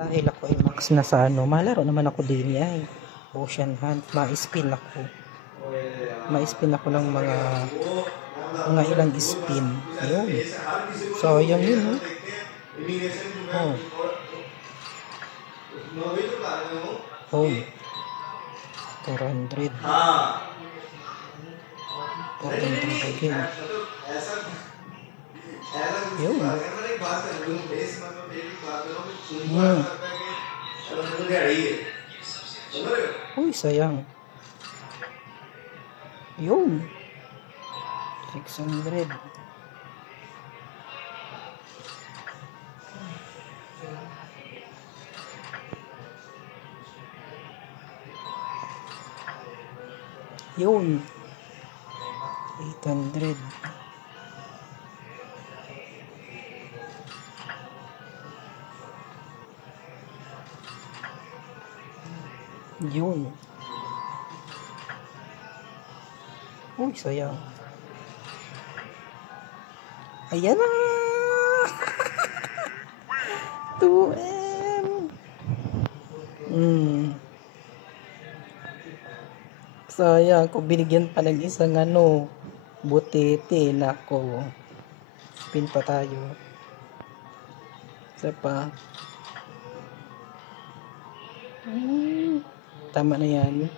Dahil ako ay max na sa ano, malaro naman ako din ay ocean hunt, ma-spin ako ng mga ilang spin yun. So yun oh. Oh 400 again yun. Uy, sayang. Yun. 600. Yun. 800. Yun. Uy, sayang. Ayan na. 2M. Sayang, kung binigyan pa ng isang butete, nako. Spin pa tayo. Isa pa. Tama na yan.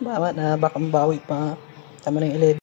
Tama na, baka mabawi pa. Tama na yung 11.